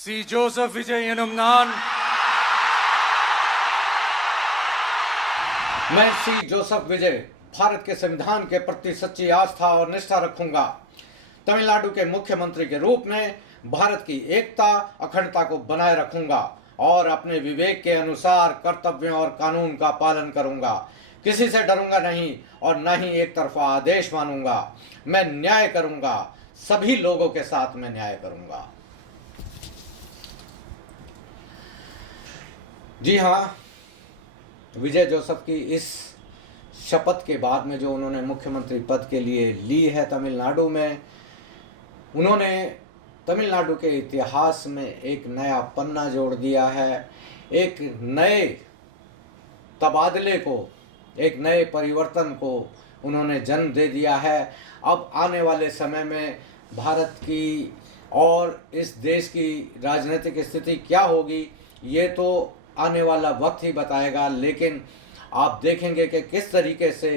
Si Joseph Vijay எனும் நான் मैं सी जोसेफ विजय भारत के संविधान के प्रति सच्ची आस्था और निष्ठा रखूंगा। तमिलनाडु के मुख्यमंत्री के रूप में भारत की एकता अखंडता को बनाए रखूंगा और अपने विवेक के अनुसार कर्तव्यों और कानून का पालन करूंगा। किसी से डरूंगा नहीं और न ही एक तरफा आदेश मानूंगा। मैं न्याय करूंगा, सभी लोगों के साथ मैं न्याय करूंगा। जी हाँ, विजय जोसेफ की इस शपथ के बाद में जो उन्होंने मुख्यमंत्री पद के लिए ली है तमिलनाडु में, उन्होंने तमिलनाडु के इतिहास में एक नया पन्ना जोड़ दिया है। एक नए तबादले को, एक नए परिवर्तन को उन्होंने जन्म दे दिया है। अब आने वाले समय में भारत की और इस देश की राजनीतिक स्थिति क्या होगी, ये तो आने वाला वक्त ही बताएगा। लेकिन आप देखेंगे कि किस तरीके से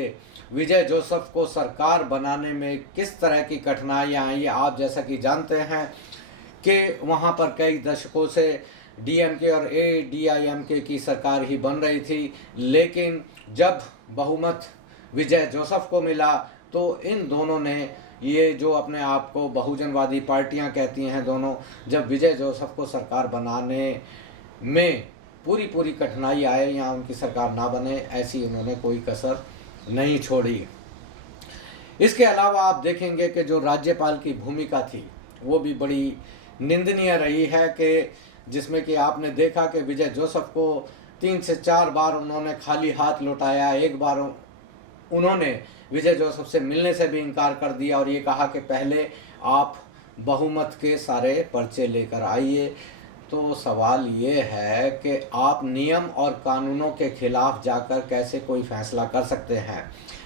विजय जोसेफ को सरकार बनाने में किस तरह की कठिनाइयाँ आई। आप जैसा कि जानते हैं कि वहाँ पर कई दशकों से डीएमके और एडीआईएमके की सरकार ही बन रही थी, लेकिन जब बहुमत विजय जोसेफ को मिला तो इन दोनों ने, ये जो अपने आप को बहुजनवादी पार्टियां कहती हैं दोनों, जब विजय जोसेफ को सरकार बनाने में पूरी कठिनाई आए या उनकी सरकार ना बने, ऐसी उन्होंने कोई कसर नहीं छोड़ी। इसके अलावा आप देखेंगे कि जो राज्यपाल की भूमिका थी वो भी बड़ी निंदनीय रही है, कि जिसमें कि आपने देखा कि विजय जोसेफ को 3 से 4 बार उन्होंने खाली हाथ लौटाया। एक बार उन्होंने विजय जोसेफ से मिलने से भी इनकार कर दिया और ये कहा कि पहले आप बहुमत के सारे पर्चे लेकर आइए। तो सवाल ये है कि आप नियम और कानूनों के खिलाफ जाकर कैसे कोई फैसला कर सकते हैं।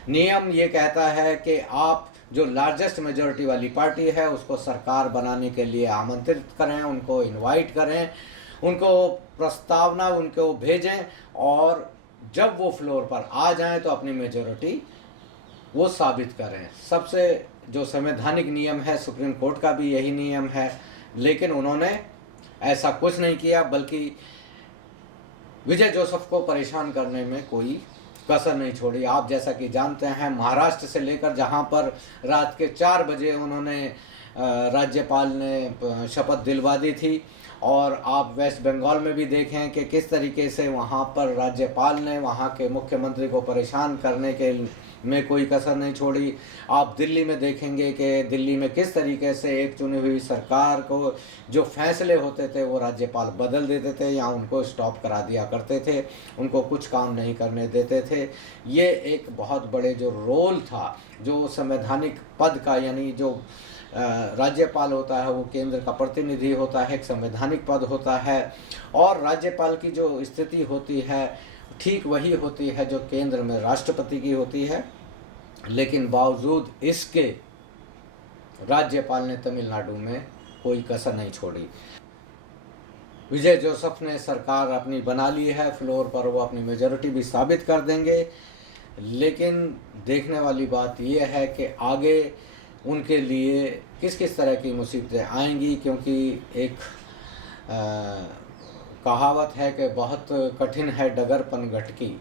नियम ये कहता है कि आप जो लार्जेस्ट मेजॉरिटी वाली पार्टी है उसको सरकार बनाने के लिए आमंत्रित करें, उनको इनवाइट करें, उनको प्रस्तावना उनको भेजें और जब वो फ्लोर पर आ जाएं तो अपनी मेजॉरिटी वो साबित करें। सबसे जो संवैधानिक नियम है, सुप्रीम कोर्ट का भी यही नियम है, लेकिन उन्होंने ऐसा कुछ नहीं किया, बल्कि विजय जोसेफ को परेशान करने में कोई कसर नहीं छोड़ी। आप जैसा कि जानते हैं, महाराष्ट्र से लेकर जहां पर रात के 4 बजे उन्होंने राज्यपाल ने शपथ दिलवा दी थी, और आप वेस्ट बंगाल में भी देखें कि किस तरीके से वहां पर राज्यपाल ने वहां के मुख्यमंत्री को परेशान करने के में कोई कसर नहीं छोड़ी। आप दिल्ली में देखेंगे कि दिल्ली में किस तरीके से एक चुनी हुई सरकार को जो फैसले होते थे वो राज्यपाल बदल देते थे या उनको स्टॉप करा दिया करते थे, उनको कुछ काम नहीं करने देते थे। ये एक बहुत बड़े जो रोल था जो संवैधानिक पद का, यानी जो राज्यपाल होता है वो केंद्र का प्रतिनिधि होता है, एक संवैधानिक पद होता है, और राज्यपाल की जो स्थिति होती है ठीक वही होती है जो केंद्र में राष्ट्रपति की होती है। लेकिन बावजूद इसके राज्यपाल ने तमिलनाडु में कोई कसर नहीं छोड़ी। विजय जोसेफ ने सरकार अपनी बना ली है, फ्लोर पर वो अपनी मेजॉरिटी भी साबित कर देंगे। लेकिन देखने वाली बात यह है कि आगे उनके लिए किस किस तरह की मुसीबतें आएंगी, क्योंकि एक कहावत है कि बहुत कठिन है डगर पनघटकी।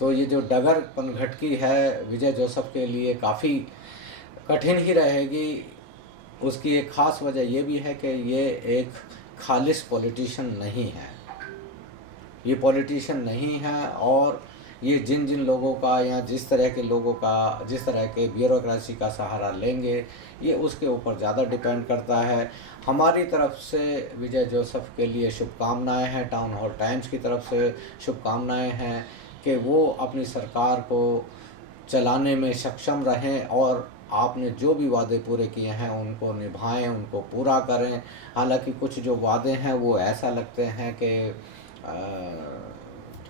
तो ये जो डगर पनघटकी है विजय जोसेफ के लिए काफ़ी कठिन ही रहेगी। उसकी एक ख़ास वजह ये भी है कि ये एक खालिश पॉलिटिशियन नहीं है, ये पॉलिटिशियन नहीं है, और ये जिन जिन लोगों का या जिस तरह के लोगों का, जिस तरह के ब्यूरोक्रेसी का सहारा लेंगे, ये उसके ऊपर ज़्यादा डिपेंड करता है। हमारी तरफ से विजय जोसेफ के लिए शुभकामनाएं हैं, टाउन हॉल टाइम्स की तरफ से शुभकामनाएं हैं कि वो अपनी सरकार को चलाने में सक्षम रहें और आपने जो भी वादे पूरे किए हैं उनको निभाएं, उनको पूरा करें। हालांकि कुछ जो वादे हैं वो ऐसा लगते हैं कि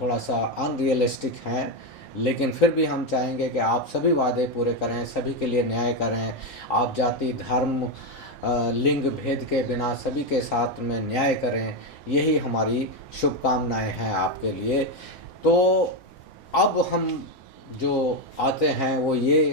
थोड़ा सा अनरियलिस्टिक हैं, लेकिन फिर भी हम चाहेंगे कि आप सभी वादे पूरे करें, सभी के लिए न्याय करें। आप जाति, धर्म, लिंग भेद के बिना सभी के साथ में न्याय करें, यही हमारी शुभकामनाएं हैं आपके लिए। तो अब हम जो आते हैं वो ये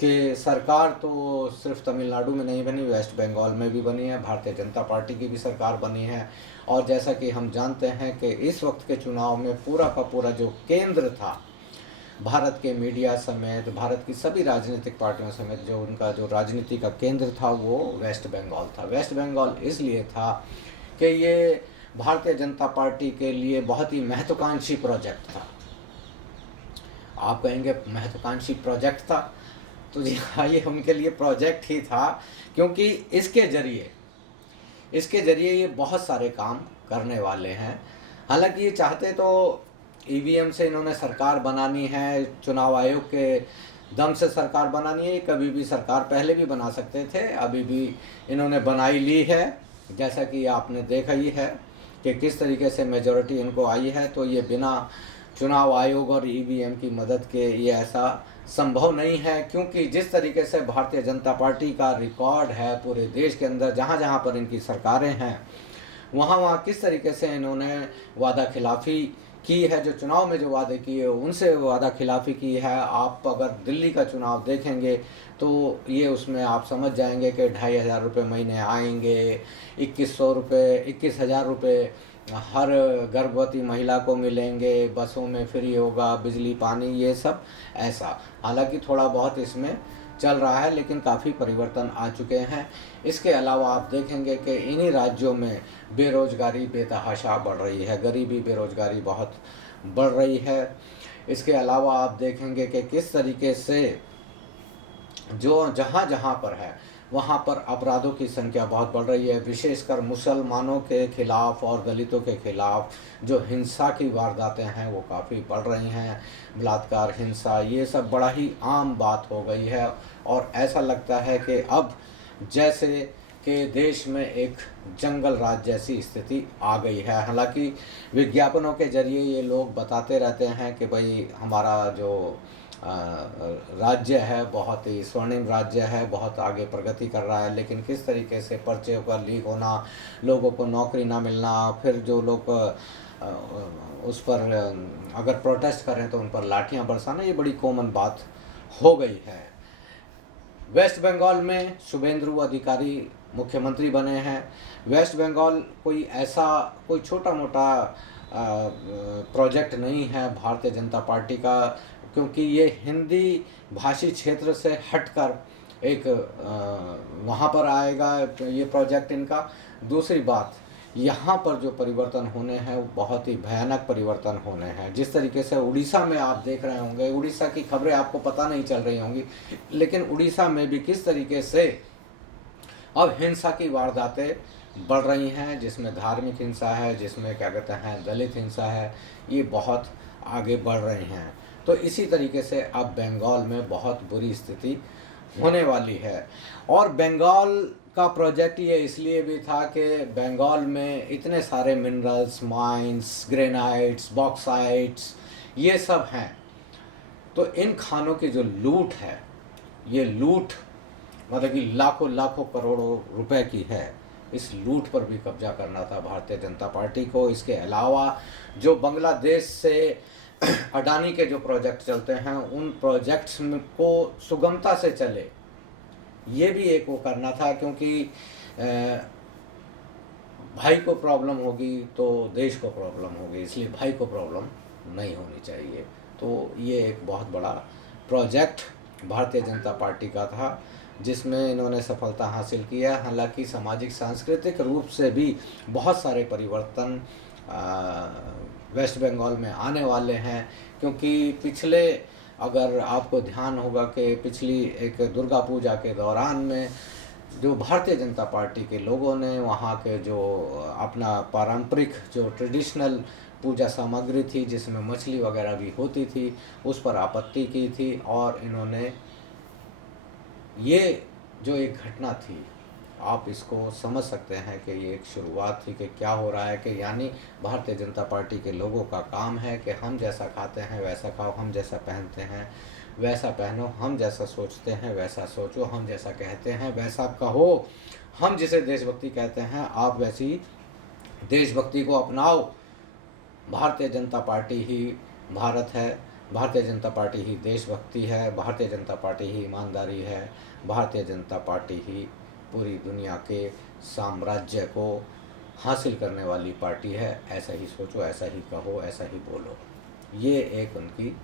कि सरकार तो सिर्फ तमिलनाडु में नहीं बनी, वेस्ट बंगाल में भी बनी है, भारतीय जनता पार्टी की भी सरकार बनी है। और जैसा कि हम जानते हैं कि इस वक्त के चुनाव में पूरा का पूरा जो केंद्र था, भारत के मीडिया समेत, भारत की सभी राजनीतिक पार्टियों समेत, जो उनका जो राजनीति का केंद्र था वो वेस्ट बंगाल था। वेस्ट बंगाल इसलिए था कि ये भारतीय जनता पार्टी के लिए बहुत ही महत्वाकांक्षी प्रोजेक्ट था। आप कहेंगे महत्वाकांक्षी प्रोजेक्ट था, तो जी हाँ, ये उनके लिए प्रोजेक्ट ही था, क्योंकि इसके ज़रिए ये बहुत सारे काम करने वाले हैं। हालांकि ये चाहते तो ईवीएम से इन्होंने सरकार बनानी है, चुनाव आयोग के दम से सरकार बनानी है, कभी भी सरकार पहले भी बना सकते थे, अभी भी इन्होंने बनाई ली है। जैसा कि आपने देखा ही है कि किस तरीके से मेजॉरिटी इनको आई है, तो ये बिना चुनाव आयोग और ईवीएम की मदद के ये ऐसा संभव नहीं है, क्योंकि जिस तरीके से भारतीय जनता पार्टी का रिकॉर्ड है पूरे देश के अंदर, जहाँ जहाँ पर इनकी सरकारें हैं, वहाँ किस तरीके से इन्होंने वादा खिलाफ़ी की है, जो चुनाव में जो वादे किए उनसे वादा खिलाफ़ी की है। आप अगर दिल्ली का चुनाव देखेंगे तो ये उसमें आप समझ जाएंगे कि 2,500 रुपये महीने आएंगे, 21,000 रुपये हर गर्भवती महिला को मिलेंगे, बसों में फ्री होगा, बिजली पानी, ये सब ऐसा। हालांकि थोड़ा बहुत इसमें चल रहा है, लेकिन काफ़ी परिवर्तन आ चुके हैं। इसके अलावा आप देखेंगे कि इन्हीं राज्यों में बेरोजगारी बेतहाशा बढ़ रही है, गरीबी बेरोजगारी बहुत बढ़ रही है। इसके अलावा आप देखेंगे कि किस तरीके से जो जहाँ जहाँ पर है वहाँ पर अपराधों की संख्या बहुत बढ़ रही है, विशेषकर मुसलमानों के खिलाफ़ और दलितों के खिलाफ़ जो हिंसा की वारदातें हैं वो काफ़ी बढ़ रही हैं। बलात्कार, हिंसा, ये सब बड़ा ही आम बात हो गई है, और ऐसा लगता है कि अब जैसे कि देश में एक जंगल राज जैसी स्थिति आ गई है। हालांकि विज्ञापनों के जरिए ये लोग बताते रहते हैं कि भाई हमारा जो राज्य है बहुत ही स्वर्णिम राज्य है, बहुत आगे प्रगति कर रहा है, लेकिन किस तरीके से पर्चे का लीक होना, लोगों को नौकरी ना मिलना, फिर जो लोग उस पर अगर प्रोटेस्ट करें तो उन पर लाठियां बरसाना, ये बड़ी कॉमन बात हो गई है। वेस्ट बंगाल में शुभेंदु अधिकारी मुख्यमंत्री बने हैं। वेस्ट बंगाल कोई छोटा मोटा प्रोजेक्ट नहीं है भारतीय जनता पार्टी का, क्योंकि ये हिंदी भाषी क्षेत्र से हटकर एक वहाँ पर आएगा ये प्रोजेक्ट इनका। दूसरी बात, यहाँ पर जो परिवर्तन होने हैं वो बहुत ही भयानक परिवर्तन होने हैं। जिस तरीके से उड़ीसा में आप देख रहे होंगे, उड़ीसा की खबरें आपको पता नहीं चल रही होंगी, लेकिन उड़ीसा में भी किस तरीके से अब हिंसा की वारदातें बढ़ रही हैं, जिसमें धार्मिक हिंसा है, जिसमें क्या कहते हैं दलित हिंसा है, ये बहुत आगे बढ़ रही हैं। तो इसी तरीके से अब बंगाल में बहुत बुरी स्थिति होने वाली है। और बंगाल का प्रोजेक्ट ये इसलिए भी था कि बंगाल में इतने सारे मिनरल्स, माइंस, ग्रेनाइट्स, बॉक्साइट्स, ये सब हैं, तो इन खानों की जो लूट है, ये लूट मतलब कि लाखों लाखों करोड़ों रुपए की है। इस लूट पर भी कब्जा करना था भारतीय जनता पार्टी को। इसके अलावा जो बांग्लादेश से अडानी के जो प्रोजेक्ट चलते हैं, उन प्रोजेक्ट्स को सुगमता से चले, ये भी एक वो करना था, क्योंकि भाई को प्रॉब्लम होगी तो देश को प्रॉब्लम होगी, इसलिए भाई को प्रॉब्लम नहीं होनी चाहिए। तो ये एक बहुत बड़ा प्रोजेक्ट भारतीय जनता पार्टी का था, जिसमें इन्होंने सफलता हासिल किया। हालांकि सामाजिक सांस्कृतिक रूप से भी बहुत सारे परिवर्तन वेस्ट बंगाल में आने वाले हैं, क्योंकि अगर आपको ध्यान होगा कि पिछली एक दुर्गा पूजा के दौरान में जो भारतीय जनता पार्टी के लोगों ने वहाँ के जो अपना पारंपरिक जो ट्रेडिशनल पूजा सामग्री थी, जिसमें मछली वगैरह भी होती थी, उस पर आपत्ति की थी। और इन्होंने ये जो एक घटना थी, आप इसको समझ सकते हैं कि ये एक शुरुआत थी कि क्या हो रहा है, कि यानी भारतीय जनता पार्टी के लोगों का काम है कि हम जैसा खाते हैं वैसा खाओ, हम जैसा पहनते हैं वैसा पहनो, हम जैसा सोचते हैं वैसा सोचो, हम जैसा कहते हैं वैसा कहो, हम जिसे देशभक्ति कहते हैं आप वैसी देशभक्ति को अपनाओ। भारतीय जनता पार्टी ही भारत है, भारतीय जनता पार्टी ही देशभक्ति है, भारतीय जनता पार्टी ही ईमानदारी है, भारतीय जनता पार्टी ही पूरी दुनिया के साम्राज्य को हासिल करने वाली पार्टी है। ऐसा ही सोचो, ऐसा ही कहो, ऐसा ही बोलो। ये एक उनकी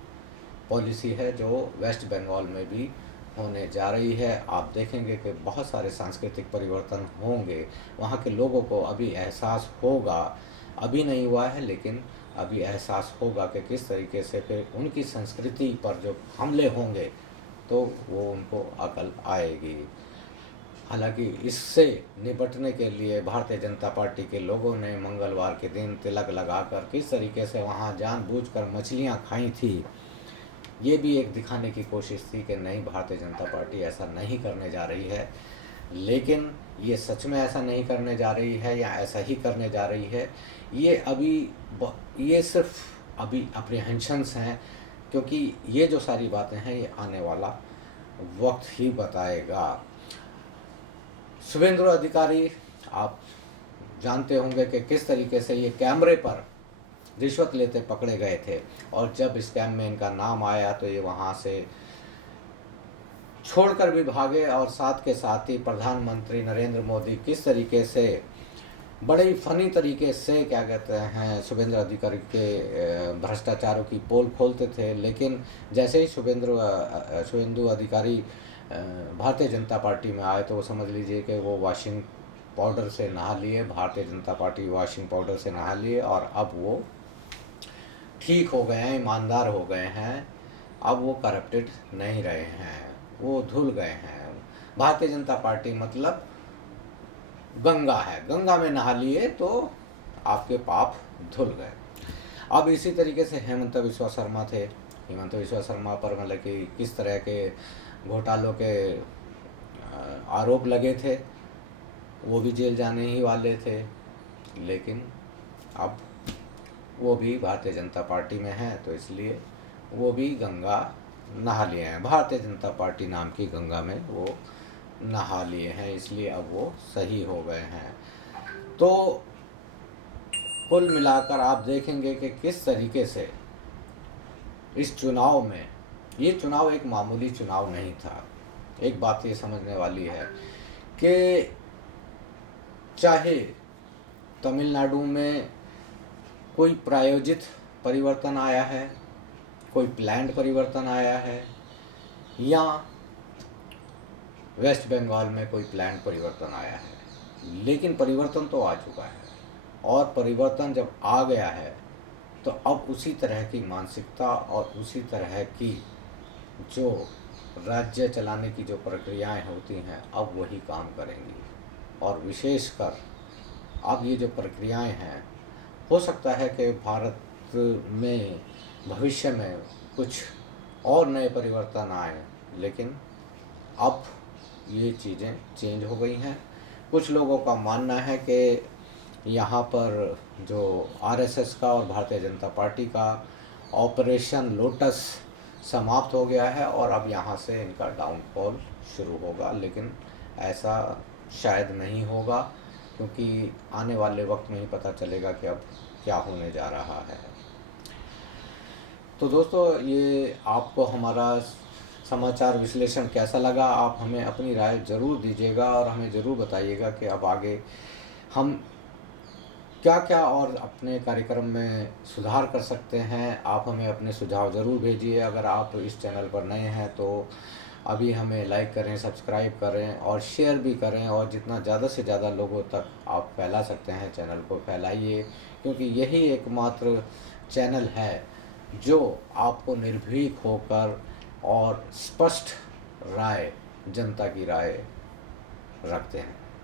पॉलिसी है जो वेस्ट बंगाल में भी होने जा रही है। आप देखेंगे कि बहुत सारे सांस्कृतिक परिवर्तन होंगे, वहाँ के लोगों को अभी एहसास होगा, अभी नहीं हुआ है लेकिन अभी एहसास होगा कि किस तरीके से फिर उनकी संस्कृति पर जो हमले होंगे तो वो उनको अकल आएगी। हालांकि इससे निपटने के लिए भारतीय जनता पार्टी के लोगों ने मंगलवार के दिन तिलक लगाकर किस तरीके से वहाँ जानबूझकर मछलियाँ खाई थी, ये भी एक दिखाने की कोशिश थी कि नहीं, भारतीय जनता पार्टी ऐसा नहीं करने जा रही है। लेकिन ये सच में ऐसा नहीं करने जा रही है या ऐसा ही करने जा रही है, ये सिर्फ अभी अप्रीहेंशंस हैं, क्योंकि ये जो सारी बातें हैं ये आने वाला वक्त ही बताएगा। शुभेंदु अधिकारी, आप जानते होंगे कि किस तरीके से ये कैमरे पर रिश्वत लेते पकड़े गए थे, और जब स्कैम में इनका नाम आया तो ये वहाँ से छोड़कर भी भागे। और साथ के साथ ही प्रधानमंत्री नरेंद्र मोदी किस तरीके से बड़े ही फनी तरीके से क्या कहते हैं शुभेंदु अधिकारी के भ्रष्टाचारों की पोल खोलते थे, लेकिन जैसे ही शुभेंदु अधिकारी भारतीय जनता पार्टी में आए तो वो समझ लीजिए कि वो वॉशिंग पाउडर से नहा लिए, Bharatiya Janata party washing powder से नहा लिए, और अब वो ठीक हो गए हैं, ईमानदार हो गए हैं, अब वो करप्टेड नहीं रहे हैं, वो धुल गए हैं। भारतीय जनता पार्टी मतलब गंगा है, गंगा में नहा लिए तो आपके पाप धुल गए। अब इसी तरीके से हेमंत बिस्वा शर्मा थे, हेमंत बिस्वा शर्मा पर मतलब कि किस तरह के घोटालों के आरोप लगे थे, वो भी जेल जाने ही वाले थे, लेकिन अब वो भी भारतीय जनता पार्टी में है तो इसलिए वो भी गंगा नहा लिए हैं, भारतीय जनता पार्टी नाम की गंगा में वो नहा लिए हैं, इसलिए अब वो सही हो गए हैं। तो कुल मिलाकर आप देखेंगे कि किस तरीके से इस चुनाव में, ये चुनाव एक मामूली चुनाव नहीं था। एक बात ये समझने वाली है कि चाहे तमिलनाडु में कोई प्रायोजित परिवर्तन आया है, कोई प्लान्ड परिवर्तन आया है, या वेस्ट बंगाल में कोई प्लान्ड परिवर्तन आया है, लेकिन परिवर्तन तो आ चुका है। और परिवर्तन जब आ गया है तो अब उसी तरह की मानसिकता और उसी तरह की जो राज्य चलाने की जो प्रक्रियाएं होती हैं अब वही काम करेंगी। और विशेषकर अब ये जो प्रक्रियाएं हैं, हो सकता है कि भारत में भविष्य में कुछ और नए परिवर्तन आए, लेकिन अब ये चीज़ें चेंज हो गई हैं। कुछ लोगों का मानना है कि यहाँ पर जो आरएसएस का और भारतीय जनता पार्टी का ऑपरेशन लोटस समाप्त हो गया है और अब यहाँ से इनका डाउनफॉल शुरू होगा, लेकिन ऐसा शायद नहीं होगा, क्योंकि आने वाले वक्त में ही पता चलेगा कि अब क्या होने जा रहा है। तो दोस्तों, ये आपको हमारा समाचार विश्लेषण कैसा लगा? आप हमें अपनी राय ज़रूर दीजिएगा और हमें ज़रूर बताइएगा कि अब आगे हम क्या क्या और अपने कार्यक्रम में सुधार कर सकते हैं। आप हमें अपने सुझाव ज़रूर भेजिए। अगर आप इस चैनल पर नए हैं तो अभी हमें लाइक करें, सब्सक्राइब करें और शेयर भी करें, और जितना ज़्यादा से ज़्यादा लोगों तक आप फैला सकते हैं चैनल को फैलाइए, क्योंकि यही एकमात्र चैनल है जो आपको निर्भीक होकर और स्पष्ट राय, जनता की राय रखते हैं।